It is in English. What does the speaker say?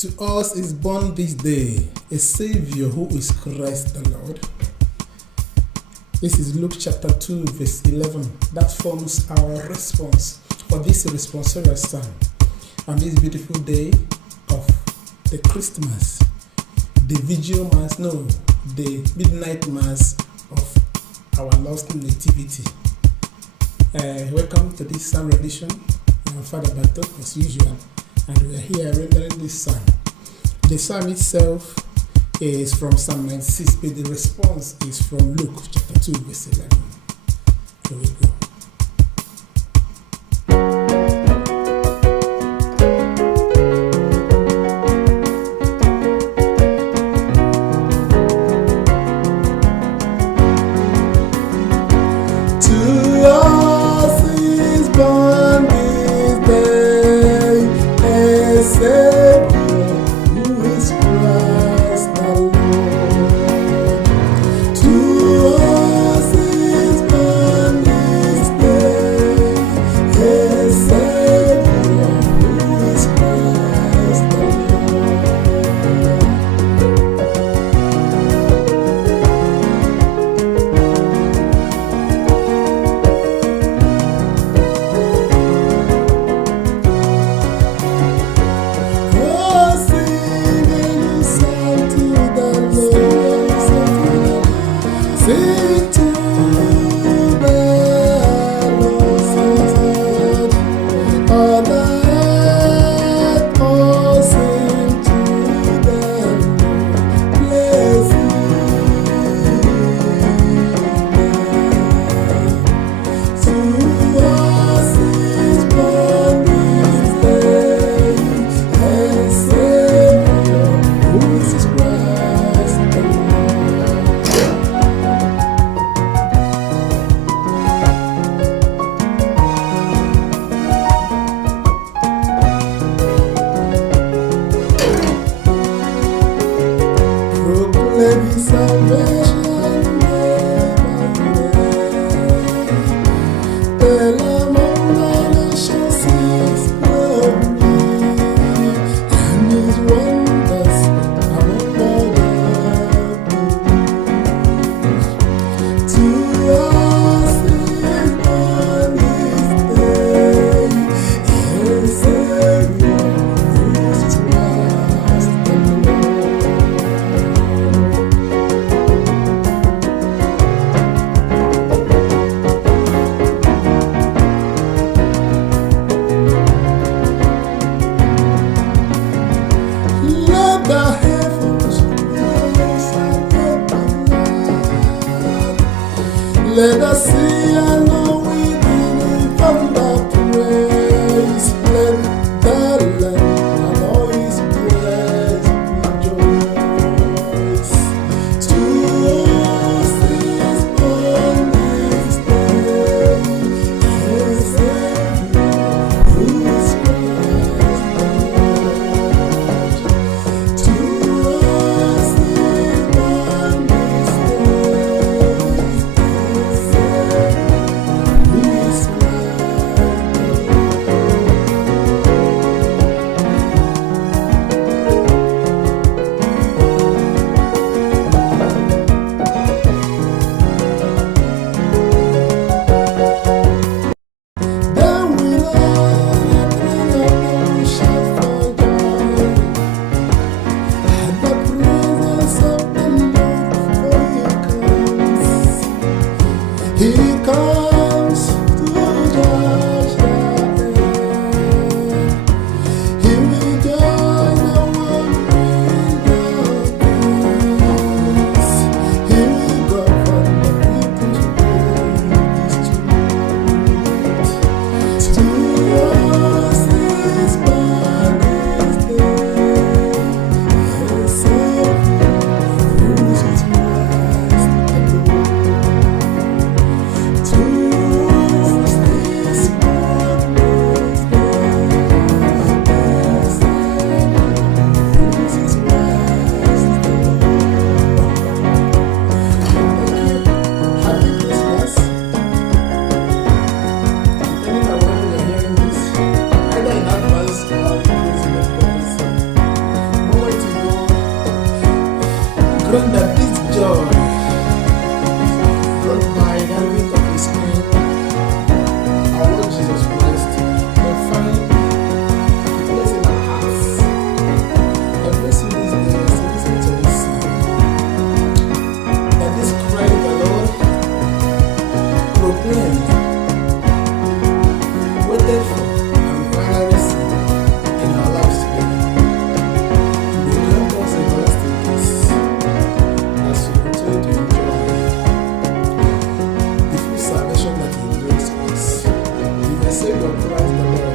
To us is born this day a Savior who is Christ the Lord. This is Luke chapter 2 verse 11. That forms our response for this responsorial time on this beautiful day of the Christmas, the Vigil Mass, the midnight Mass of our Lord's Nativity. Welcome to this psalm rendition. I'm Father Bato as usual, and we are here rendering this psalm. The psalm itself is from Psalm 96, but the response is from Luke chapter 2 verse 11. Here we go. Let us see and know we didn't come back praise. Let the land and all his praise rejoice. To us is born this day a Savior who is Christ the Lord. To us is born this day. waited for and we finally see in our lives together. We grant us everlasting peace as we continue to enjoy the full salvation that He brings us. In the Savior Christ the Lord.